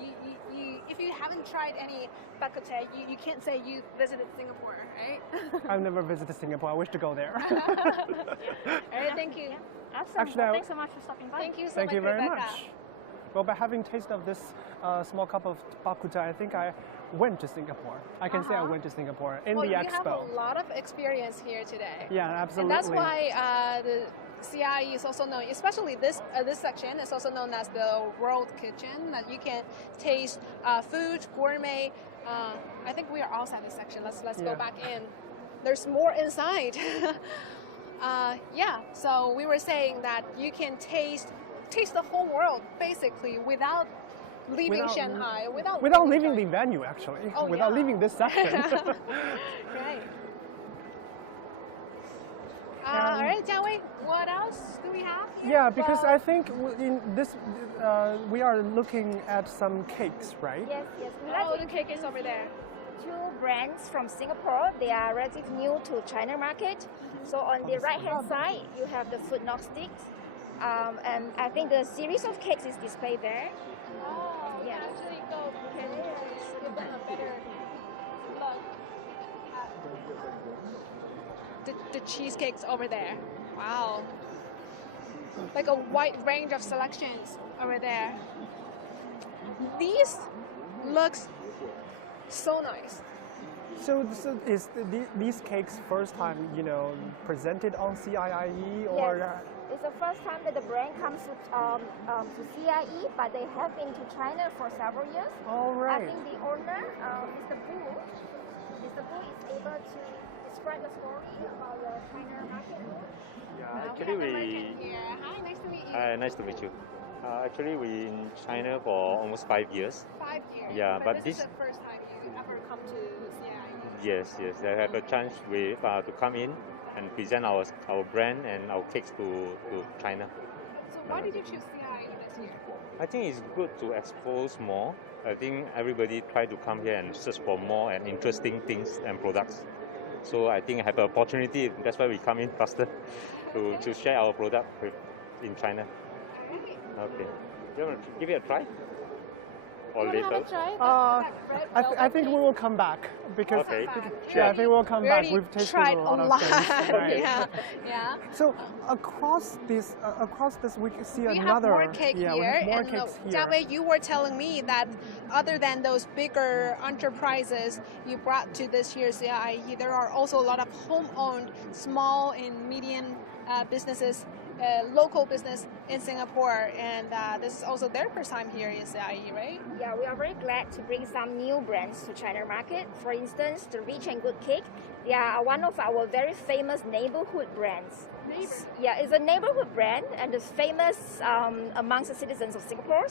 If you haven't tried any bak kut teh, you can't say you visited Singapore, right? I've never visited Singapore. I wish to go there. All right, thank you. Awesome. Actually, well, thanks so much for stopping by. Thank you so Thank much, you very Rebecca. much. Well, by having taste of this small cup of bak kut teh, I think I went to Singapore. I can say I went to Singapore in the expo. You have a lot of experience here today. Yeah, absolutely. And that's why the CIIE is also known, especially this section is also known as the World Kitchen, that you can taste food, gourmet. I think we are outside this section. Let's go back in. There's more inside. So we were saying that you can taste the whole world basically without leaving Shanghai, without leaving the venue, actually, without leaving this section. Right. All right, Jiawei, what else do we have here? Yeah, because I think in this we are looking at some cakes, right? Yes, yes. The cake is over there. Two brands from Singapore. They are relatively new to China market. So on the right hand side, you have the food knock sticks. And I think the series of cakes is displayed there. Oh, yeah. Actually go give them a better look at the cheesecakes over there. Wow. Like a wide range of selections over there. These looks so nice. So is these cakes first time, presented on CIIE or? Yes. It's the first time that the brand comes to CIIE, but they have been to China for several years. All right. I think the owner, Mr. Wu is able to describe the story about the China market. Yeah, actually Hi, nice to meet you. nice to meet you. Actually, we in China for almost 5 years. 5 years. Yeah, but this is the first time you ever come to CIIE. Yes, I have a chance to come in and present our brand and our cakes to China. So why did you choose CIIE this year? I think it's good to expose more. I think everybody try to come here and search for more and interesting things and products. So I think I have an opportunity. That's why we come in faster to share our product in China. Okay. You want to give it a try? Or later? I think we will come back because okay. I think we'll come back. We've tasted tried a lot of things. Right? yeah. So across this we can see we another. have more cake yeah, here. we have more and cakes here. That way you were telling me that other than those bigger enterprises you brought to this year's CIIE, there are also a lot of home-owned, small and medium businesses. Local business in Singapore, and this is also their first time here in CIIE, right? Yeah, we are very glad to bring some new brands to China market. For instance, the Rich and Good Cake. They are one of our very famous neighborhood brands. Yeah, it's a neighborhood brand and it's famous amongst the citizens of Singapore.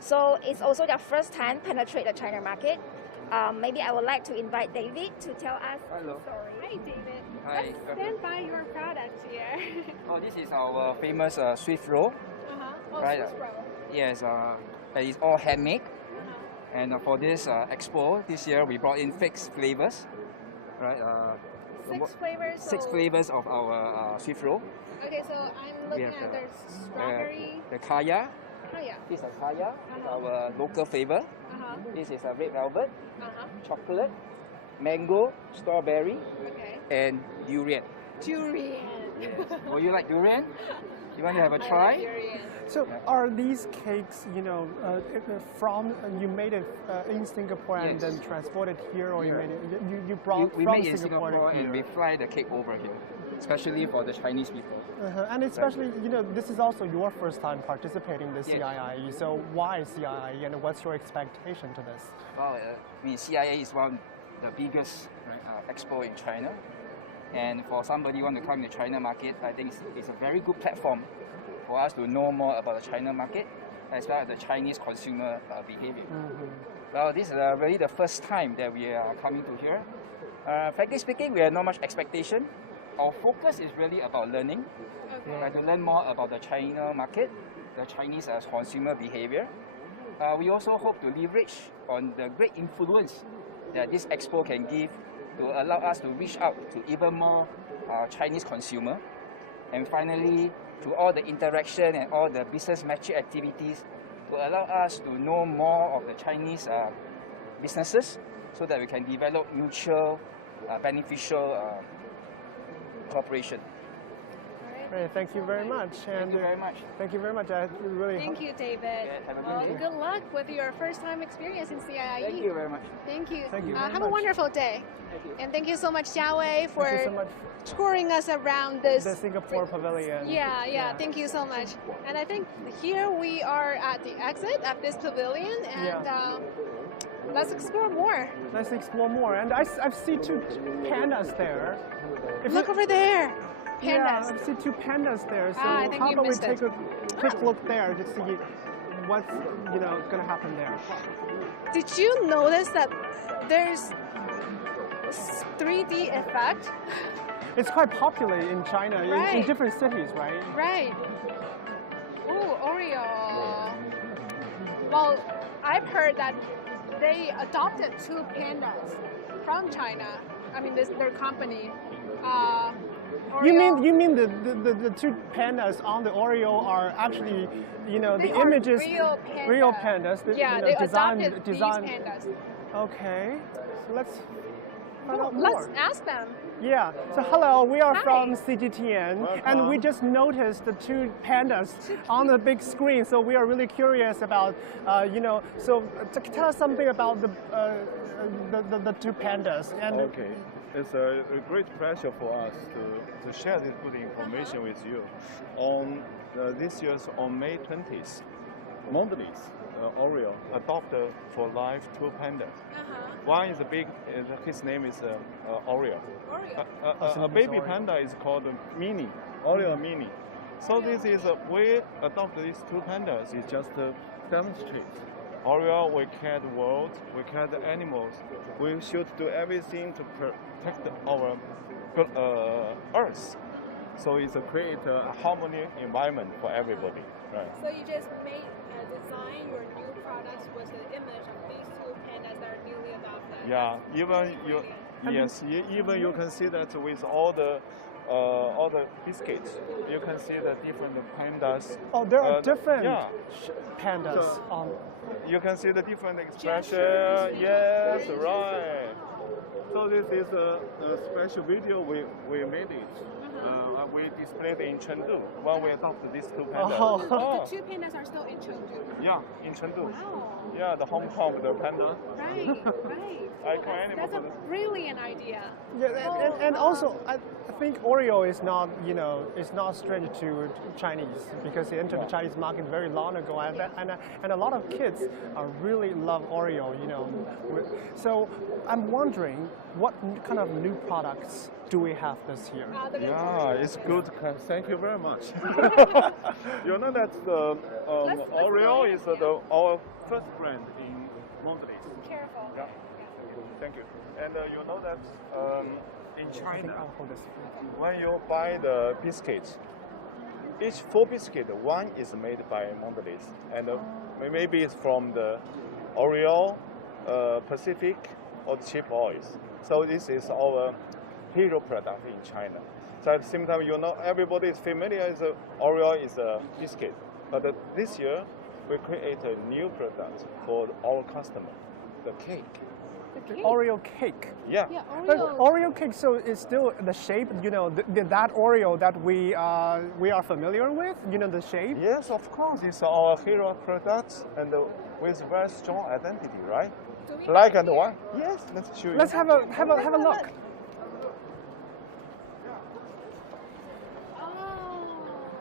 So it's also their first time penetrate the China market. Maybe I would like to invite David to tell us the story. Hi, David. Hi. Let's stand by your products here. This is our famous Swift roll. Right? Swiss roll. Yes, it's all handmade. And for this expo this year, we brought in 6 flavors. Right? 6 flavors. 6 flavors of our Swift roll. Okay, so I'm looking at there's strawberry. The kaya. Kaya. This is kaya, our local flavor. This is a red velvet, chocolate, mango, strawberry, and durian. Durian. Will you like durian? You want to have a try? So are these cakes, from you made it in Singapore and then transported here, or you made it, you brought we from made in Singapore and we fly the cake over here, especially for the Chinese people. And especially, this is also your first time participating in the CIIE. So why CIIE, and what's your expectation to this? Well, CIIE is one of the biggest expo in China, and for somebody who want to come to the China market, I think it's a very good platform for us to know more about the China market as well as the Chinese consumer behavior. Well, this is really the first time that we are coming to here. Frankly speaking, we have not much expectation. Our focus is really about learning. To learn more about the China market, the Chinese consumer behavior. We also hope to leverage on the great influence that this expo can give to allow us to reach out to even more Chinese consumer. And finally, through all the interaction and all the business matching activities, to allow us to know more of the Chinese businesses so that we can develop mutual beneficial cooperation. Great, thank you very much. Thank you very much. Thank you very much. I really Thank you, David. Good luck with your first time experience in CIIE. Thank you very much. Thank you. Thank you very have much. a wonderful day. Thank you. And thank you so much, Jiawei, for Thank you so much. touring us around this. The Singapore Pavilion. Yeah. Thank you so much. And I think here we are at the exit of this pavilion, and let's explore more. Let's explore more. And I see 2 pandas there. Look over there. Pandas. Yeah, I see 2 pandas there. So I think how you about we missed take it. a quick look there to see what's going to happen there. Did you notice that there's 3D effect It's quite popular in China, in different cities, right? Right. Ooh, Oreo. Well, I've heard that they adopted 2 pandas from China. I mean, their company. You mean the 2 pandas on the Oreo are actually, the images real pandas. Yeah, they adopted these pandas. Okay, so let's find out Let's more. ask them. Yeah. So hello, we are Hi. from CGTN, and we just noticed the 2 pandas on the big screen. So we are really curious about, So tell us something about the 2 pandas. And okay. It's a great pleasure for us to share this good information with you. On this year's on May 20th, Mondelez Oreo adopted for life 2 pandas. One is a big, his name is Oreo. A baby panda is called Mini, Oreo Mini. So this is, we adopted these 2 pandas is just to demonstrate. Oreo, we care the world, we care the animals. We should do everything to protect our Earth. So it's to create a harmony environment for everybody. Right. So you just design your new products with the image of these 2 pandas that are newly adopted. Yeah, even you can see that with all the biscuits, you can see the different pandas. Oh, there are different pandas. So, you can see the different expression. Yes, right. So this is a special video we made it. We displayed in Chengdu when we adopted these 2 pandas. The 2 pandas are still in Chengdu. Yeah, in Chengdu. Wow. Yeah, the hometown of the panda. Right. That's a brilliant idea. Yeah, and also I think Oreo is not, is not strange to Chinese because it entered the Chinese market very long ago, and a lot of kids really love Oreo, So I'm wondering, what kind of new products do we have this year? Yeah, it's good. Thank you very much. You know that Oreo is our first brand in Mondelez. Careful. Yeah. Thank you. And you know that in China, when you buy the biscuits, each 4 biscuit, 1 is made by Mondelez, and maybe it's from the Oreo, Pacific, or cheap oils. So this is our hero product in China. So at the same time, everybody is familiar with Oreo is a biscuit, but this year we create a new product for our customer, the cake. Oreo cake. Yeah. Oreo cake. So it's still the shape. That Oreo that we are familiar with. The shape. Yes, of course. It's our hero product and with very strong identity, right? Like and one. Yes. Let's show you. Let's have a look.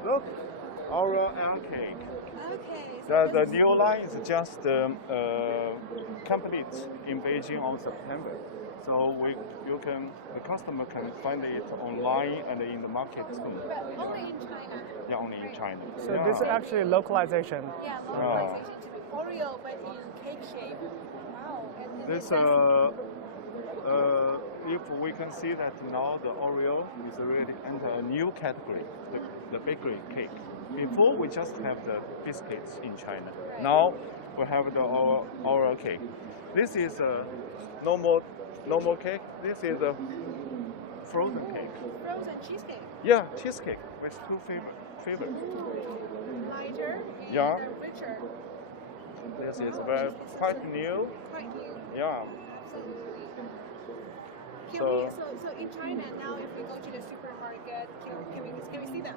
Look, Oreo air cake. Okay. The new line is just complete in Beijing on September. So the customer can find it online and in the market soon. But only in China. Yeah, only in China. So this is actually localization. Yeah, localization to the Oreo, but in cake shape. Wow. This if we can see that now the Oreo is really enter a new category, the bakery cake. Before we just have the biscuits in China. Now we have the Oreo cake. This is a normal cake. This is a frozen cake. Frozen cheesecake. Yeah, cheesecake with 2 flavors. Lighter and richer. This is quite new. Quite new. Yeah. So in China now, if we go to the supermarket, can we see them?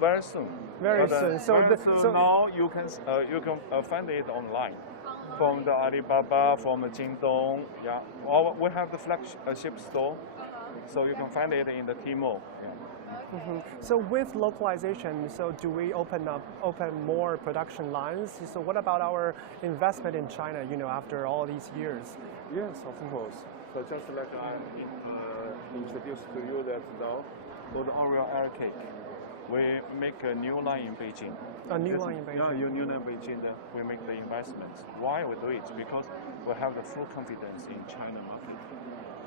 Very soon. Very soon. So now you can find it online from the Alibaba, from Jingdong. Yeah. Or we have the flagship store, so you can find it in the Tmall. Yeah. So with localization, do we open more production lines? So what about our investment in China? After all these years. Yes, of course. So just like I introduced to you that now for the Oreo air cake, we make a new line in Beijing. A new line in Beijing. Yeah, new line in Beijing. We make the investments. Why we do it? Because we have the full confidence in China market.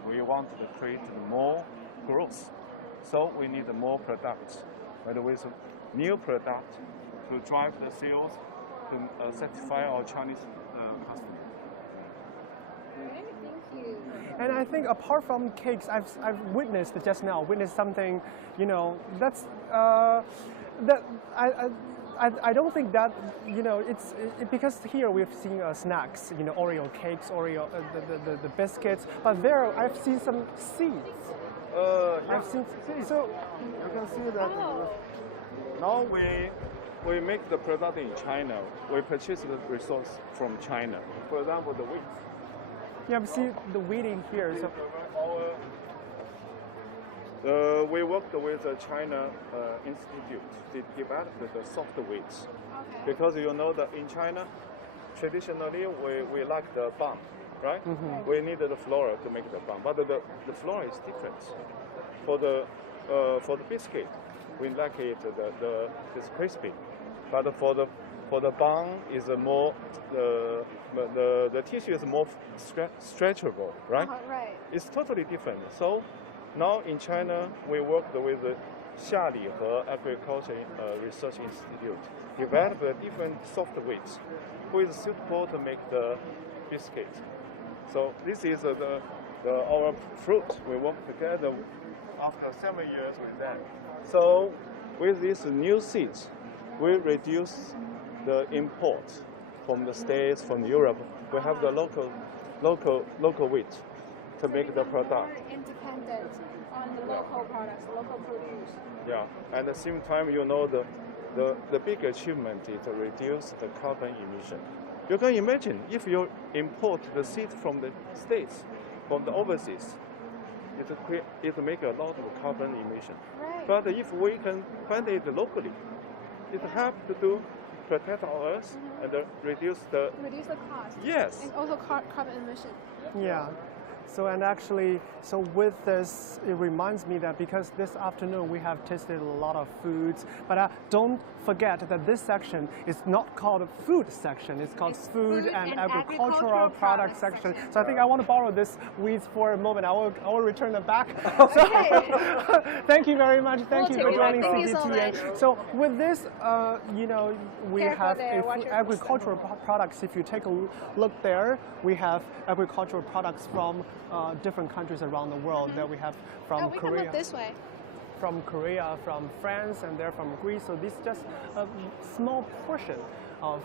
We we want to create more growth. So we need more products, but with new product to drive the sales, to satisfy our Chinese customers. And I think apart from cakes, I've witnessed just now, something, you know, that's that I don't think that, you know, because here we've seen snacks, you know, Oreo cakes, Oreo the biscuits, but there I've seen some seeds. I've seen seeds. So you can see that now we make the product in China. We purchase the resource from China. For example, the wheat. Yeah, we see the wheat in here. So we worked with the China Institute to develop the soft wheats. Okay. Because you know that in China, traditionally we like the bun, right? Mm-hmm. We need the flour to make the bun, but the flour is different. For the biscuit, we like it it's crispy, but for the bun is more the tissue is more stretchable, right? Right. It's totally different. So now in China, we worked with the CIIE Agriculture Research Institute, developed different soft wheats, which is suitable to make the biscuit. So this is our fruit. We work together after 7 years with them. So with these new seeds, we reduce the import from the States, from Europe. We have the local wheat to make the product. More independent on the local products, local produce. Yeah, and at the same time, you know, the big achievement is to reduce the carbon emission. You can imagine if you import the seed from the States, from the overseas, it make a lot of carbon emission. Right. But if we can find it locally, it helps to protect our earth and reduce the cost. Yes. And also carbon emission. Yeah. So and actually, so with this, it reminds me that because this afternoon we have tasted a lot of foods, but don't forget that this section is not called a food section, it's called food and agricultural product section. So I think I want to borrow this weeds for a moment. I will return it back. Okay. Thank you very much. Thank you for joining CGTN. So with this, you know, we have agricultural products. If you take a look there, we have agricultural products from different countries around the world. That we have from Korea. We come up this way. From Korea, from France, and they're from Greece. So this is just a small portion of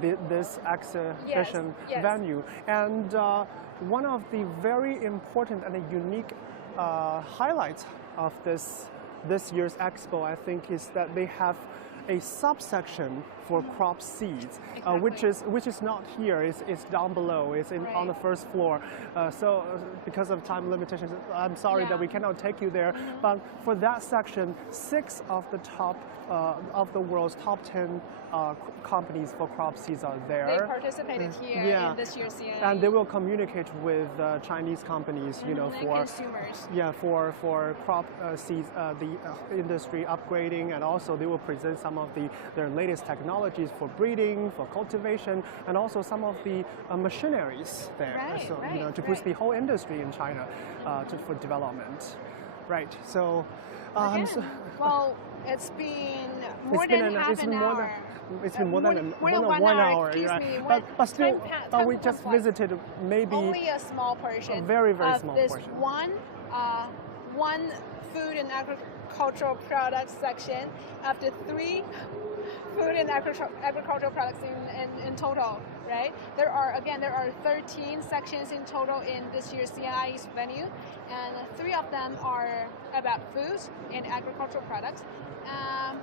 this exhibition venue. And one of the very important and unique highlights of this year's expo, I think, is that they have a subsection for crop seeds, which is not here. It's down below. It's on the first floor. So because of time limitations, I'm sorry that we cannot take you there. But for that section, 6 of the top of the world's top 10 companies for crop seeds are there. They participated here in this year's CIIE. And they will communicate with Chinese companies, you know, for consumers. Yeah, for crop seeds, the industry upgrading, and also they will present some of their latest technologies for breeding, for cultivation, and also some of the machineries there. So you know, to boost the whole industry in China for development. Right. So. Well, it's been more than half an hour. It's been more than 1 hour, right? But still, we just visited maybe only a small portion. A very small this portion. One food and agricultural products section after 3 food and agricultural products in total, right? There are 13 sections in total in this year's CIIE's venue, and 3 of them are about foods and agricultural products.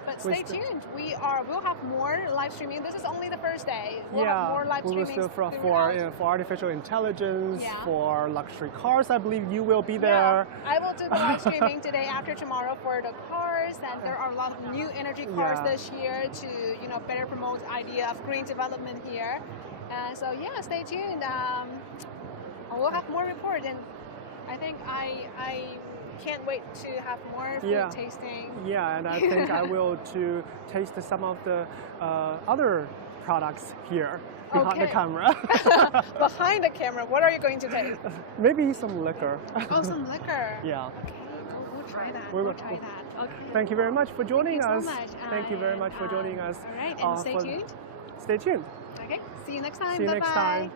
But stay tuned. We'll have more live streaming. This is only the first day. We'll have more live streaming for artificial intelligence, for luxury cars. I believe you will be there. Yeah, I will do the live streaming today after tomorrow for the cars, and there are a lot of new energy cars this year to better promote the idea of green development here. And so stay tuned. We'll have more reports, and I think I can't wait to have more food tasting. Yeah, and I think I will to taste some of the other products here. behind the camera. Behind the camera, what are you going to take? Maybe some liquor. Oh, some liquor. Yeah. Okay, we'll try that. We will. We'll try that. Okay. Thank you very much for joining Thank you us. so much. Thank you very much for joining us. All right, and stay tuned. Stay tuned. Okay, see you next time. See you Bye-bye. next time.